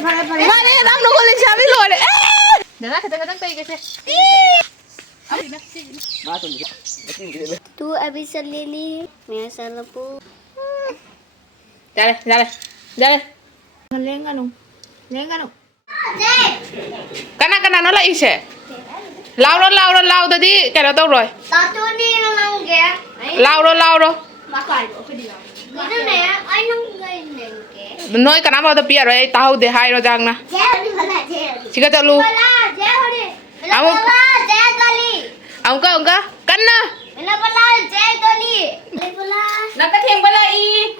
Mane nang nukul ni Xiaomi lo le. Dala kadang-kadang tayo kasi. Tu abis selili, biasa lepu. Dale, dale, dale. Lên ano? Lên ano? Kana nó lại sẽ. Lao đó đi, cái đó đâu rồi? Tao tu ni nang ge. Lao rồi. Cái này anh nang ge neng ge. Nói cái nào đó bia rồi, tao để hai rồi rằng nè. Jeh ni bala jeh. Chỉ có tao lu. Bala jeh hori. Ông Jeh tali. ông cơ, cắn na. Mina bala jeh tali. Bala. Nakatheng bala i.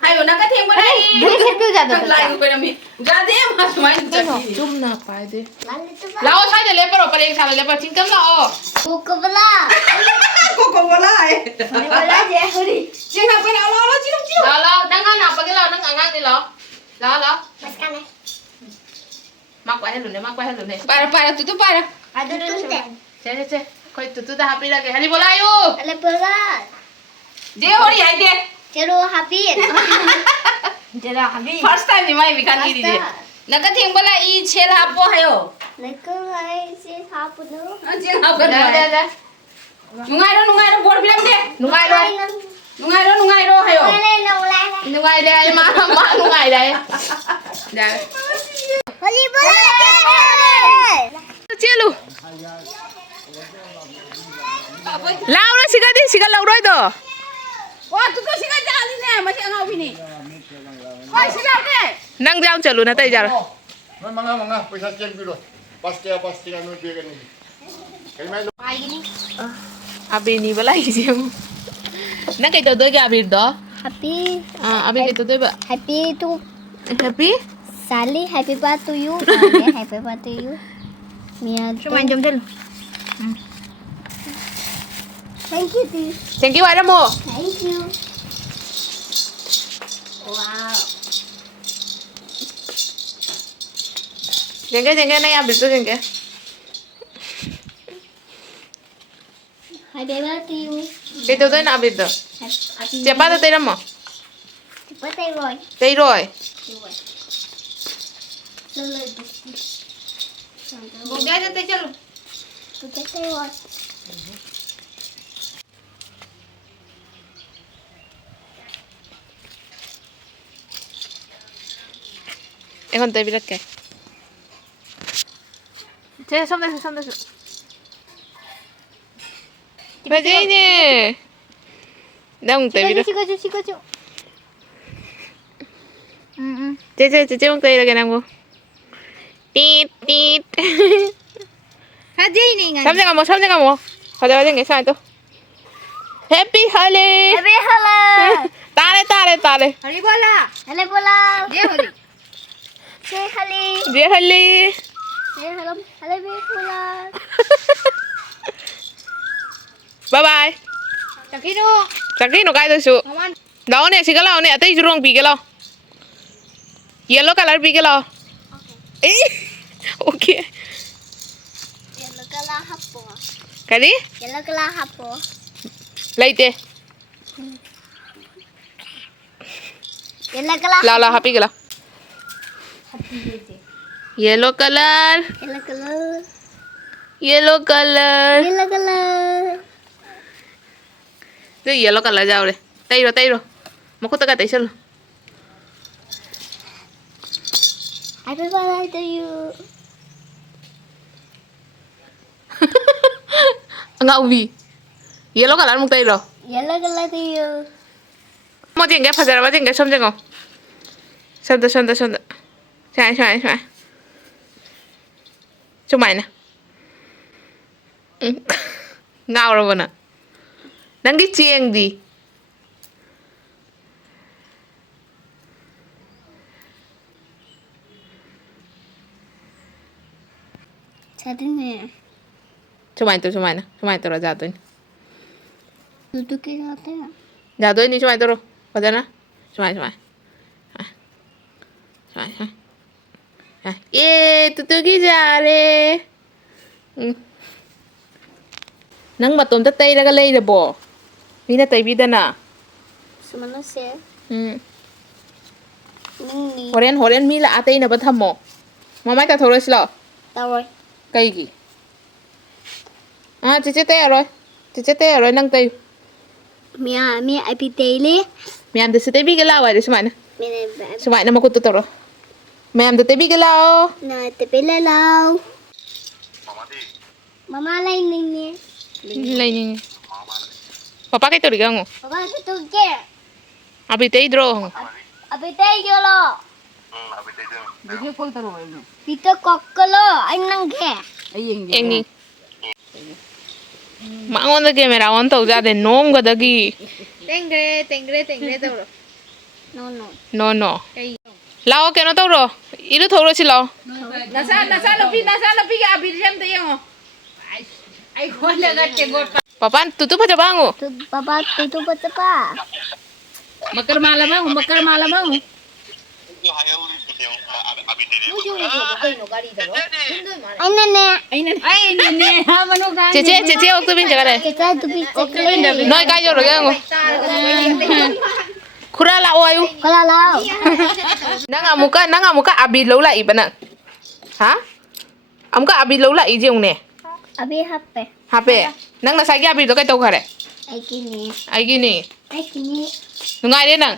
Hayo nakatheng bala i. Budi kecil jadi. Lain ko nami. Jadi mas main jadi. Zoom na phải đi. Lalu tu bala. Lao sai để lấy vào rồi, lấy sang lấy vào chính cấm lao. Buku bala. Koko bala ai. Ni bala jeh hori. Jeng apa nak lo cium. Lao, đang apa cái lao, đang ngang đi lao. Lao. Maskan eh. Mak quay hết luôn này. Para, tutup para. Ada dulu deh. Che. Koi tutu dah happy lagi. Hari bola ayo. Ada bala. Je hori ai de. Ceru habis. Jera habi. First time ni mai bikan diri dia. Nakatheng bala i chel hapo hayo. Lekang ay si hapu tu. Jeng apa Dah. Nungai ro bor bilang de. Nungai rồi. Nungai ro hayo. Nungai đây mà nungai đây. Dah. Hari bola. Chia lu. Lao rồi siga lâu rồi đó. Wah, tu singa jali ne, masih angau bini. Wah, silap ne. Nang jam chalu na tay jar. Manga, pesa cek dulu. Pasti kan lebih kan ini. Kayak main Ay gini. Abir ni bala isiam. Nang kay todoy ka abir do. Happy. Abir kay todoy ba? Happy tu. Happy? Sally, happy birthday to you. Happy birthday to you. Mia. Cuma jam dulu. Thank you, dear. Thank you ai mo. Thank you. Wow. Jengke nay abir to jengke. Happy birthday to you. Kay todoy na abir do. Happy Siapa to tay mo? birthday, Roy. Tay Roy. Bok dia aja teh celu. Birthday, Roy. এখন tay bilat kay. Che som desu. Bajai ni. Dang tay bilat. Sigajo. Che mong tay lagi nang mo. Tit. Hadi ni ngan. Sampai kamu. Kada nggak sa itu. Happy Holi. Happy hello. Tare. Hari bola. Hello, bola. Je hori. Say hello. Dia Holi. Say hello. Hello, bola. Bye bye. Takino. Sakit no kaya tu su. Maman. Daun ni sih kalau ni atai jurung pi kalau. Yellow color pi kalau. Okay. Yellow color hapo. Kali? Yellow color hapo. Laite. Yellow color. Lau happy kalau. Yellow color. Yellow color. Yellow color. Yellow color. Tu yellow color jauh le. Tay ro. Mau kau tak tay sel. Happy birthday to you. Enggak ubi. Yellow color mau tay ro. Yellow color to you. Mau tinggal pasar apa tinggal som jengok. Sonda. Sai. Cuma ini. Ngau rồi bọn ạ. Đang đi chiêng gì? Satunya. Cuma itu lo jatuhin. Dudukin natin. Jatuhin ini cuma itu lo. Pada na? Cuma. Tutuki jare. Nang matom ta tay raga lay bo. Mina tay bida na. Semana siya. Nini. 호렌 밀라 아테이나 버탐모. 마마이다 돌았어. Đâu rồi? Cây à chị té rồi năng tiêu Mẹ ai bị tê lê. mẹ em sẽ bị cái lao vậy số mày nè Mẹ này bà. số mày nó mà cút tụt rồi mẹ em sẽ bị cái lao Nè, tê bị lê lâu. Mama lên lên nè. lấy đi papa cái tôi đi không Papa cái tôi kia. à bị té rồi À bị tê chưa lo. 이게 꼴따로 와요. Bị tê cọc cơ lo. Anh năng kẻ. anh đi mà ông ta kia mày ra ông tàu ra để nôm cái đó kì 땡그레 떠오르. No. no lao cái nó tàu rồi ít thôi rồi chứ lao 나사 높이 아비를 좀 돼요. 아이 골라가 땡골. papa tutup aja bangu Tu papa tu baca pa. 막걸 말라마. Anh nè. 아이 네네 하면은 가. cece waktu bin jaga deh Kita tu bị tê. nói cái rồi cái không kura lao ayu Kalau lau. nang amuka abir lâu lại bạn ạ hả amuka abir lâu lại gì ông nè Abi hape. HP nang nasa cái abir đó cái tàu khare Ai kini. ai gini Ai kini. nungai deh nang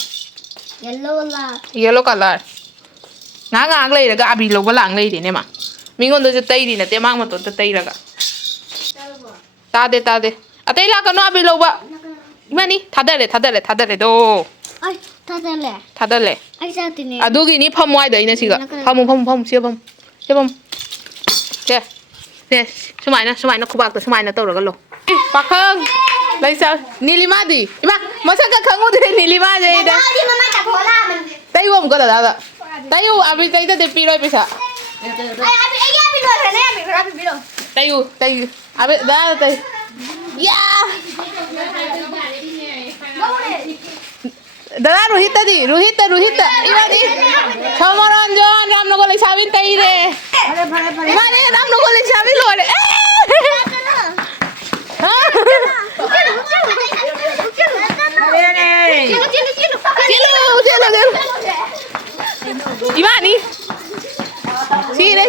Yellow la. yellow color ngang lấy cái abir lâu balang lấy đi nè mà mình còn tôi tây đi nè tem mang mà tôi tây ra cả ta de à tây là cái nó abir lâu ba mani thà đây đâu Ai, ta đây lẹ. thà đây Ai sao thế này? à đôi khi ní phong ngoài đấy nè chị ạ phong siêu phong kìa nè số mày nó không bạc từ số mày nó tàu được cái lô bạc hơn lấy sao nilima đi mà sao cái khăn của thế nilima vậy đấy Đi mama tak bola mình. tay uống có đã tay uống abi tay tay pi rồi bisa Ai abi lo thế này, abi bi lo. tay abi đã tay ya Dada Rohit iba di Samaranjan ram no golek sabin tay re mane ram no golek sabin lo re Imani Sini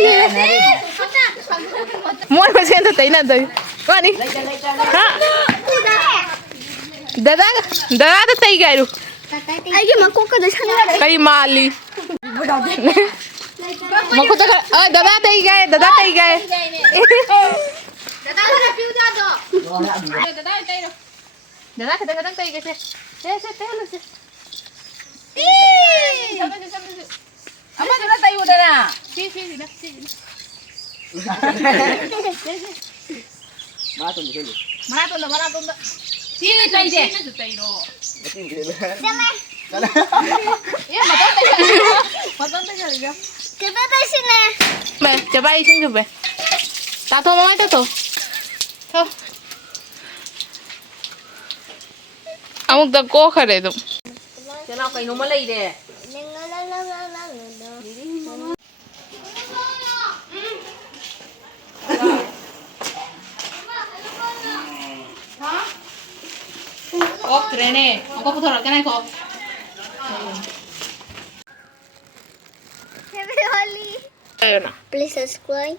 Moi mà xem tôi thấy là gì Con đi Dada tôi tay gài được Ai cái mà cô cái đấy sang đây. Kay mali Mako ta dada tay gài Dada na piu ra rồi. Dada tay rồi. Dada kadang-kadang tay kasi 아마 누나 따이 오잖아. 마라톤다. 시리 따이 돼. 야, 맞다 이거. Kita di sini. Be, coba ising coba Tato mama itu tuh Amuk da ko khare dum Cái nào cái nó mới lấy đấy. keren nih aku putar kan aku Happy Holi. ayo na Please subscribe.